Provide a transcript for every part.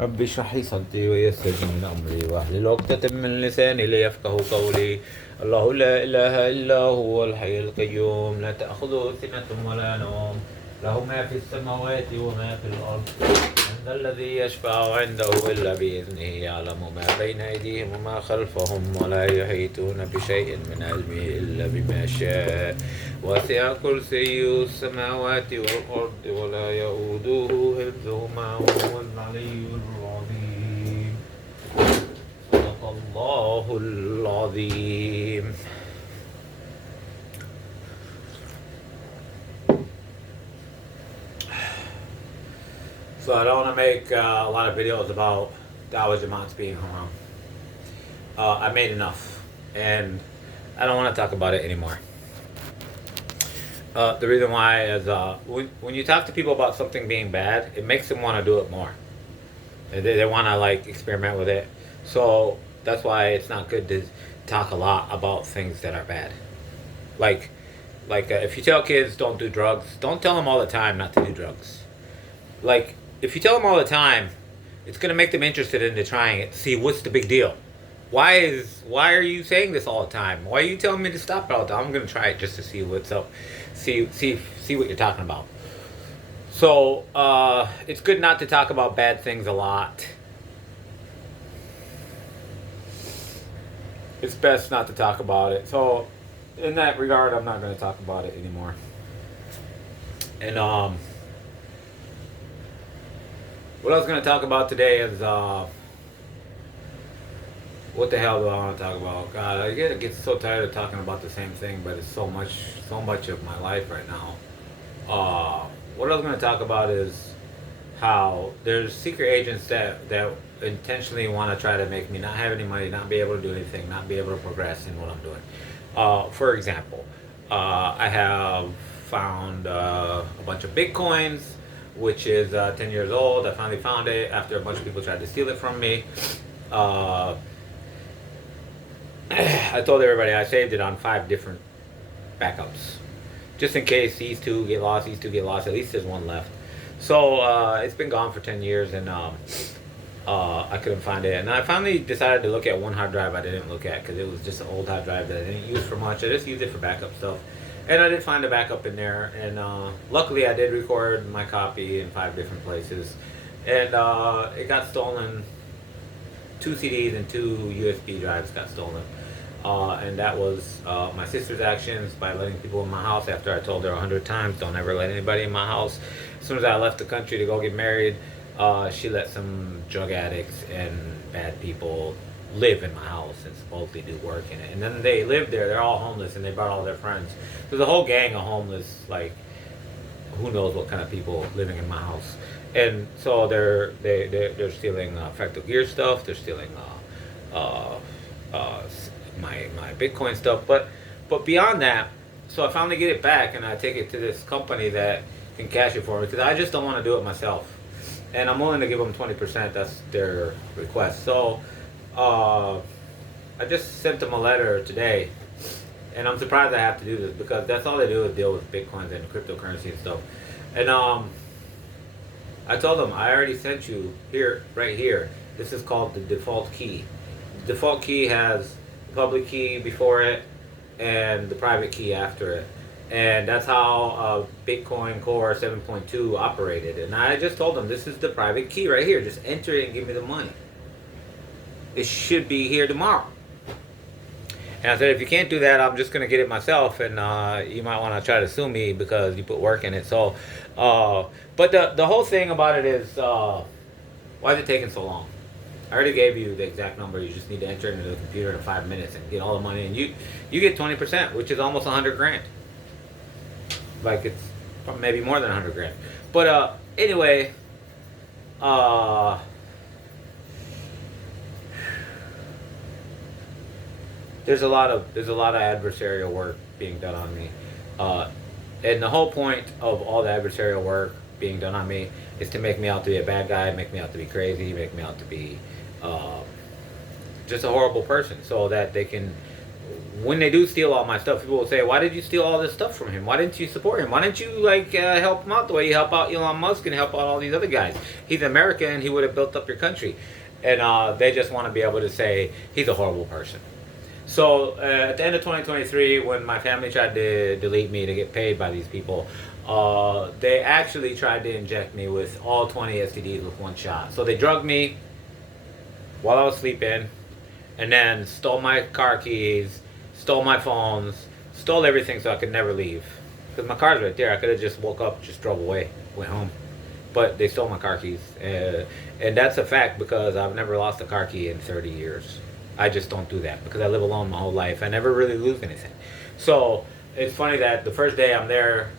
رب اشرح لي صدري ويسر لي من أمري واحلل عقدة من لساني ليفقه قولي. الله لا إله إلا هو الحي القيوم لا تأخذه سنة ولا نوم له ما في السماوات وما في الأرض. من ذا الذي يشفع عنده إلا بإذنه يعلم ما بين أيديهم وما خلفهم ولا يحيطون بشيء من علمه إلا بما شاء. وسع كرسيه السماوات والأرض ولا يؤوده حفظهما وهو العلي العظيم. صدق الله العظيم. So I don't want to make a lot of videos about Dawah Jamaats being haram. I made enough, and I don't want to talk about it anymore. The reason why is when you talk to people about something being bad, it makes them want to do it more. They want to like experiment with it. So that's why it's not good to talk a lot about things that are bad. Like if you tell kids don't do drugs, don't tell them all the time not to do drugs. Like if you tell them all the time, it's gonna make them interested into trying it. See what's the big deal. Why are you saying this all the time? Why are you telling me to stop it all the time? I'm gonna try it just to see what's up. See what you're talking about. So it's good not to talk about bad things a lot. It's best not to talk about it. So in that regard, I'm not going to talk about it anymore. And what I was going to talk about today is what the hell do I want to talk about? God, I get so tired of talking about the same thing, but it's so much of my life right now. What I was going to talk about is how there's secret agents that intentionally want to try to make me not have any money, not be able to do anything, not be able to progress in what I'm doing. For example, I have found a bunch of Bitcoins, which is 10 years old. I finally found it after a bunch of people tried to steal it from me. I told everybody I saved it on 5 different backups. Just in case these two get lost, at least there's one left. So it's been gone for 10 years, and I couldn't find it. And I finally decided to look at one hard drive I didn't look at because it was just an old hard drive that I didn't use for much. I just used it for backup stuff. And I did find a backup in there. And luckily I did record my copy in 5 different places. And it got stolen. 2 CDs and 2 USB drives got stolen. And that was my sister's actions by letting people in my house after I told her 100 times, don't ever let anybody in my house. As soon as I left the country to go get married, she let some drug addicts and bad people live in my house and supposedly do work in it. And then they lived there, they're all homeless, and they brought all their friends. There's a whole gang of homeless, like, who knows what kind of people living in my house. And so they're stealing Fractal Gear stuff, they're stealing my Bitcoin stuff, but beyond that, so I finally get it back and I take it to this company that can cash it for me because I just don't want to do it myself, and I'm willing to give them 20%. That's their request. So I just sent them a letter today, and I'm surprised I have to do this because that's all they do is deal with Bitcoins and cryptocurrency and stuff. And I told them I already sent you here, right here. This is called the default key. The default key has the public key before it and the private key after it. And that's how Bitcoin Core 7.2 operated. And I just told them, this is the private key right here. Just enter it and give me the money. It should be here tomorrow. And I said, if you can't do that, I'm just going to get it myself. And you might want to try to sue me because you put work in it. So, but the whole thing about it is, why is it taking so long? I already gave you the exact number. You just need to enter it into the computer in 5 minutes and get all the money. And you get 20%, which is almost 100 grand. Like, it's maybe more than 100 grand. But anyway, there's a lot of adversarial work being done on me, and the whole point of all the adversarial work being done on me is to make me out to be a bad guy, make me out to be crazy, make me out to be just a horrible person, so that they can when they do steal all my stuff, people will say, "Why did you steal all this stuff from him? Why didn't you support him? Why didn't you help him out the way you help out Elon Musk and help out all these other guys? He's American. He would have built up your country." And they just want to be able to say he's a horrible person. So at the end of 2023, when my family tried to delete me to get paid by these people, they actually tried to inject me with all 20 STDs with one shot. So they drugged me while I was sleeping, and then stole my car keys, stole my phones, stole everything so I could never leave. Because my car's right there. I could have just woke up, just drove away, went home. But they stole my car keys. And that's a fact because I've never lost a car key in 30 years. I just don't do that because I live alone my whole life. I never really lose anything. So it's funny that the first day I'm there,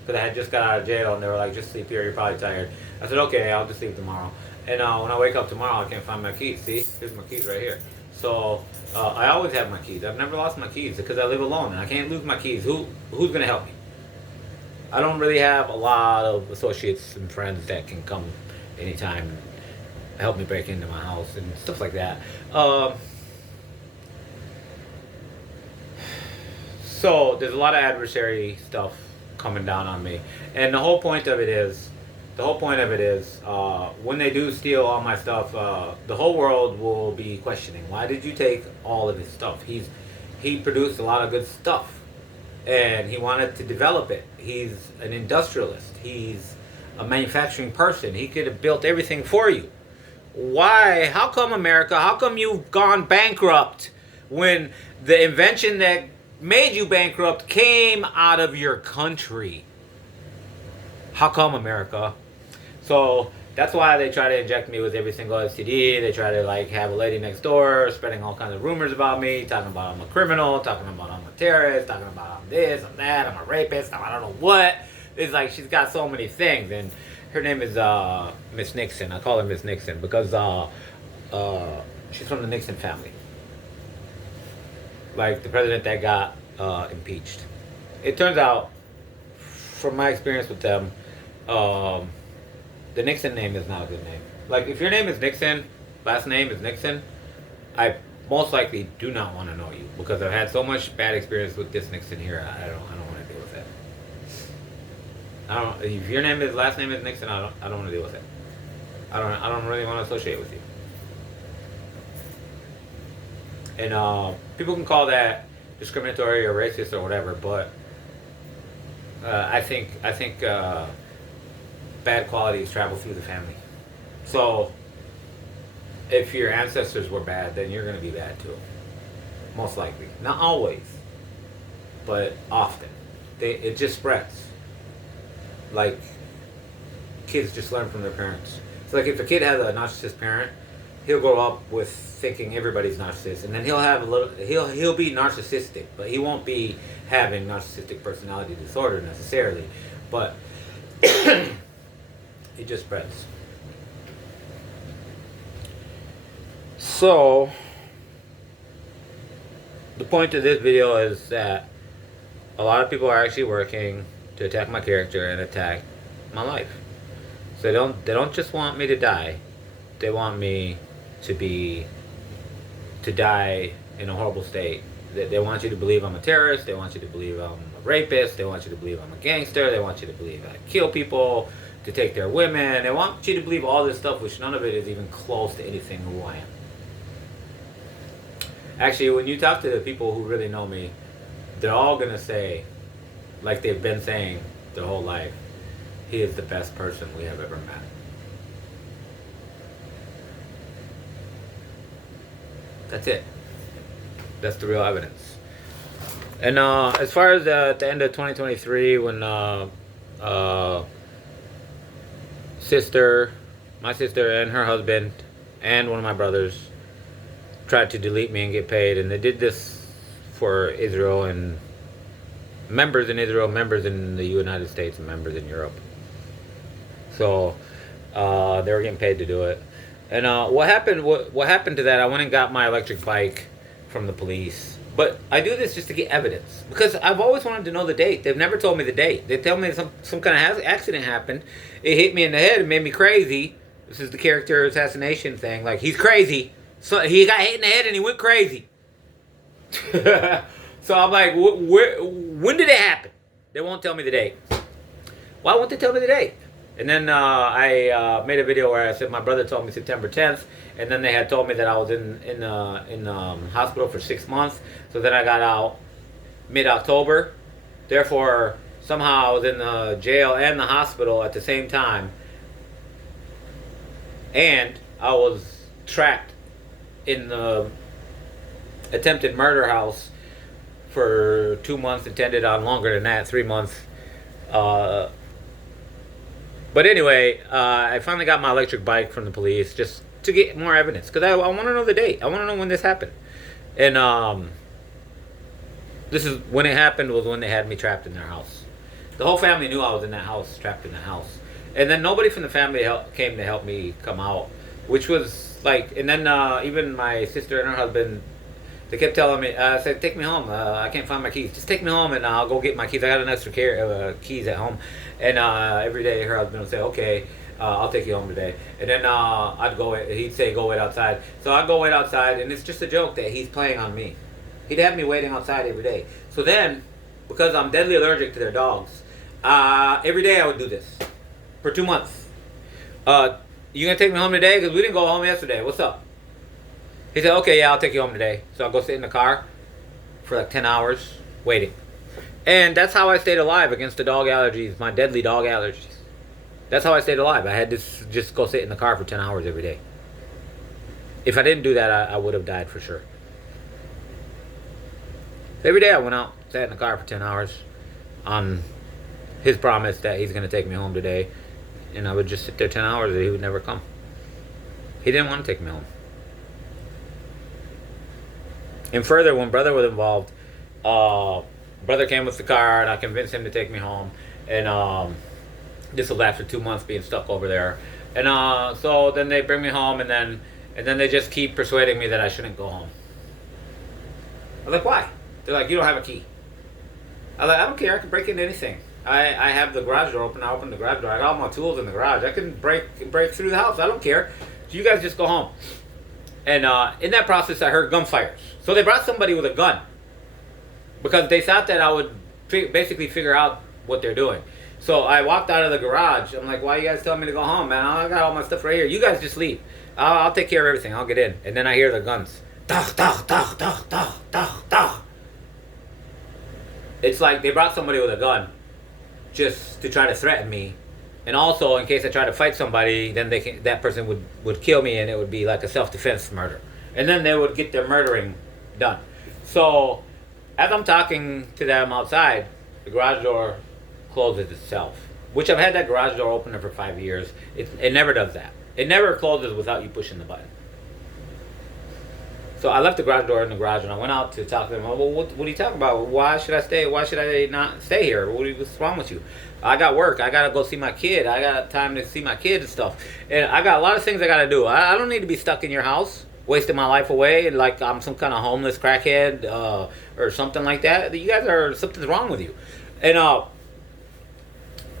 because I had just got out of jail, and they were like, "Just sleep here, you're probably tired." I said, "Okay, I'll just sleep tomorrow." And when I wake up tomorrow, I can't find my keys. See, here's my keys right here. So I always have my keys. I've never lost my keys because I live alone and I can't lose my keys. Who's gonna help me? I don't really have a lot of associates and friends that can come anytime and help me break into my house and stuff like that. So there's a lot of adversary stuff coming down on me, and the whole point of it is, when they do steal all my stuff, the whole world will be questioning, why did you take all of his stuff? He produced a lot of good stuff, and he wanted to develop it. He's an industrialist. He's a manufacturing person. He could have built everything for you. Why? How come, America? How come you've gone bankrupt when the invention that made you bankrupt came out of your country? How come, America? So that's why they try to inject me with every single STD. They try to have a lady next door spreading all kinds of rumors about me, talking about I'm a criminal, talking about I'm a terrorist, talking about I'm this, I'm that, I'm a rapist, I don't know what. It's like she's got so many things, and her name is Miss Nixon. I call her Miss Nixon because she's from the Nixon family. Like the president that got impeached. It turns out, from my experience with them, the Nixon name is not a good name. Like, if your name is Nixon, last name is Nixon, I most likely do not want to know you because I've had so much bad experience with this Nixon here. I don't want to deal with that. If your last name is Nixon, I don't want to deal with it. I don't really want to associate with you. And people can call that discriminatory or racist or whatever, but I think bad qualities travel through the family. So if your ancestors were bad, then you're going to be bad too. Most likely. Not always, but often. It just spreads. Like, kids just learn from their parents. So like if a kid has a narcissist parent, he'll grow up with thinking everybody's narcissist, and then he'll be narcissistic, but he won't be having narcissistic personality disorder necessarily, but it just spreads. So the point of this video is that a lot of people are actually working to attack my character and attack my life. So they don't just want me to die, they want me to die in a horrible state. They want you to believe I'm a terrorist, they want you to believe I'm a rapist, they want you to believe I'm a gangster, they want you to believe I kill people to take their women. They want you to believe all this stuff, which none of it is even close to anything who I am. Actually, when you talk to the people who really know me, they're all going to say, like they've been saying their whole life, he is the best person we have ever met. That's it. That's the real evidence. And as far as at the end of 2023, when my sister and her husband and one of my brothers tried to delete me and get paid, and they did this for Israel and members in Israel, members in the United States, and members in Europe. So they were getting paid to do it. And what happened to that, I went and got my electric bike from the police. But I do this just to get evidence, because I've always wanted to know the date. They've never told me the date. They tell me some kind of accident happened. It hit me in the head and made me crazy. This is the character assassination thing. Like, he's crazy. So he got hit in the head and he went crazy. So I'm like, when did it happen? They won't tell me the date. Why won't they tell me the date? And then I made a video where I said my brother told me September 10th, and then they had told me that I was in hospital for 6 months. So then I got out mid-October. Therefore, somehow I was in the jail and the hospital at the same time, and I was trapped in the attempted murder house for 2 months, intended on longer than that, 3 months. But anyway, I finally got my electric bike from the police just to get more evidence, because I want to know the date. I want to know when this happened. And this is when it happened, was when they had me trapped in their house. The whole family knew I was in that house, trapped in the house. And then nobody from the family came to help me come out, which was like, and then even my sister and her husband, they kept telling me, I said, take me home. I can't find my keys. Just take me home and I'll go get my keys. I got an extra keys at home. And every day her husband would say, okay, I'll take you home today. And then he'd say, go wait outside. So I'd go wait outside, and it's just a joke that he's playing on me. He'd have me waiting outside every day. So then, because I'm deadly allergic to their dogs, every day I would do this for 2 months. You gonna take me home today? Because we didn't go home yesterday. What's up? He said, okay, yeah, I'll take you home today. So I'll go sit in the car for like 10 hours waiting. And that's how I stayed alive against the dog allergies, my deadly dog allergies. That's how I stayed alive. I had to just go sit in the car for 10 hours every day. If I didn't do that, I would have died for sure. So every day I went out, sat in the car for 10 hours on his promise that he's going to take me home today. And I would just sit there 10 hours and he would never come. He didn't want to take me home. And further, when brother was involved, brother came with the car and I convinced him to take me home. And this was after 2 months being stuck over there. And so then they bring me home, and then they just keep persuading me that I shouldn't go home. I was like, why? They're like, you don't have a key. I was like, I don't care. I can break into anything. I have the garage door open. I open the garage door. I got all my tools in the garage. I can break through the house. I don't care. So you guys just go home. And in that process, I heard gunfires. So they brought somebody with a gun because they thought that I would basically figure out what they're doing. So I walked out of the garage. I'm like, why are you guys telling me to go home, man? I got all my stuff right here. You guys just leave. I'll take care of everything. I'll get in. And then I hear the guns. Dah, dah, dah, dah, dah, dah, dah. It's like they brought somebody with a gun just to try to threaten me. And also, in case I try to fight somebody, then that person would kill me, and it would be like a self-defense murder. And then they would get their murdering done. So as I'm talking to them outside, the garage door closes itself, which I've had that garage door open for 5 years. It never does that. It never closes without you pushing the button. So I left the garage door in the garage, and I went out to talk to them. Well, what are you talking about? Why should I stay? Why should I not stay here? What's wrong with you? I got work. I got to go see my kid. I got time to see my kid and stuff. And I got a lot of things I got to do. I don't need to be stuck in your house, wasting my life away like I'm some kind of homeless crackhead or something like that. You guys are, something's wrong with you. And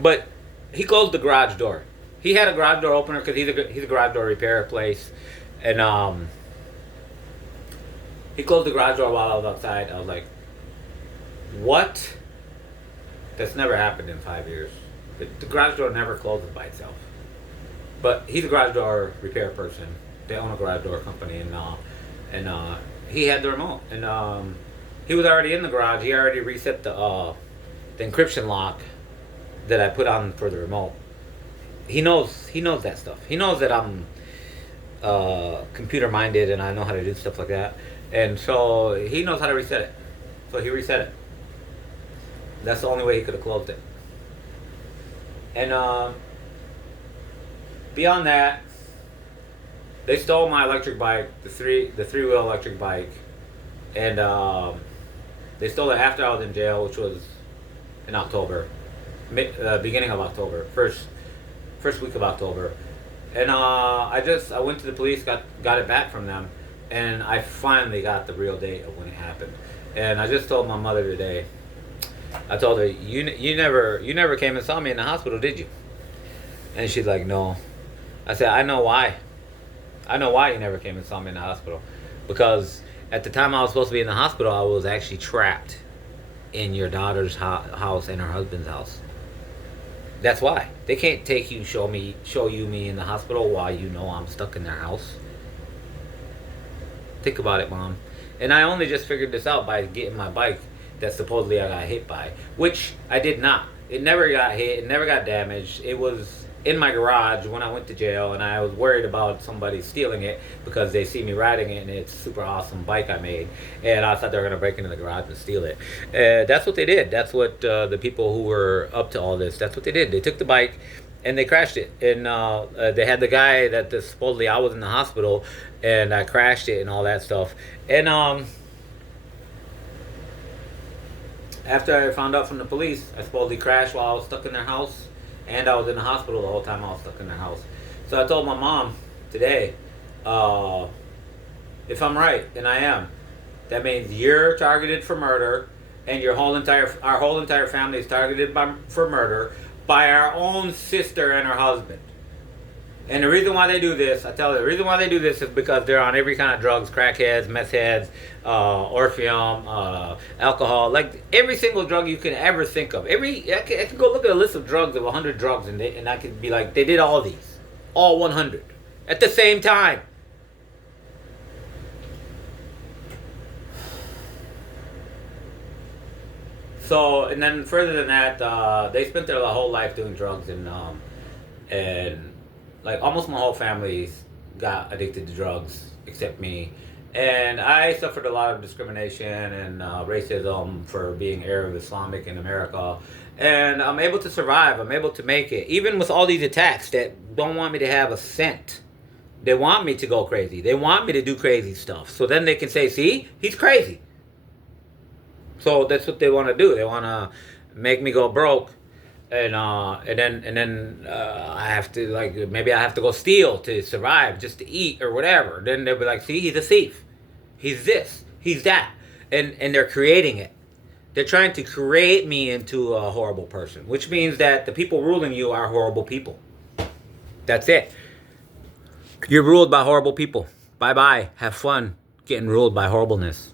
but he closed the garage door. He had a garage door opener because he's a garage door repair place. And he closed the garage door while I was outside. I was like, what? That's never happened in 5 years. The garage door never closes by itself. But he's a garage door repair person. They own a garage door company, and he had the remote. And he was already in the garage. He already reset the encryption lock that I put on for the remote. He knows that stuff. He knows that I'm computer minded and I know how to do stuff like that. And so he knows how to reset it. So he reset it. That's the only way he could have closed it. And beyond that, they stole my electric bike, the three-wheel electric bike, and they stole it after I was in jail, which was in October, beginning of October, first week of October. And I went to the police, got it back from them, and I finally got the real date of when it happened. And I just told my mother today. I told her, you never came and saw me in the hospital, did you? And she's like, no. I said, I know why. I know why you never came and saw me in the hospital. Because At the time I was supposed to be in the hospital, I was actually trapped in your daughter's house and her husband's house. That's why they can't take you, show you me in the hospital while you know I'm stuck in their house. Think about it, Mom. And I only just figured this out by getting my bike that supposedly I got hit by, which I did not. It never got hit. It never got damaged. It was in my garage when I went to jail, and I was worried about somebody stealing it because they see me riding it, and it's a super awesome bike I made, and I thought they were gonna break into the garage and steal it. That's what they did. That's what the people who were up to all this. That's what they did. They took the bike and they crashed it, and they had the guy that supposedly I was in the hospital, and I crashed it and all that stuff. And after I found out from the police, I supposedly crashed while I was stuck in their house, and I was in the hospital the whole time I was stuck in their house. So I told my mom today, if I'm right, and I am, that means you're targeted for murder, and our whole entire family is targeted for murder by our own sister and her husband. And the reason why they do this, I tell you, the reason why they do this is because they're on every kind of drugs, crackheads, meth heads, orpheum, alcohol, like every single drug you can ever think of. I can go look at a list of drugs of 100 drugs, and I could be like, they did all these, all 100, at the same time. So, and then further than that, they spent their whole life doing drugs, and like almost my whole family got addicted to drugs except me. And I suffered a lot of discrimination and racism for being Arab Islamic in America. And I'm able to survive. I'm able to make it. Even with all these attacks that don't want me to have a cent. They want me to go crazy. They want me to do crazy stuff. So then they can say, see, he's crazy. So that's what they want to do. They want to make me go broke. And then I have to, like, maybe I have to go steal to survive, just to eat or whatever. Then they'll be like, see, he's a thief. He's this. He's that. And they're creating it. They're trying to create me into a horrible person, which means that the people ruling you are horrible people. That's it. You're ruled by horrible people. Bye-bye. Have fun getting ruled by horribleness.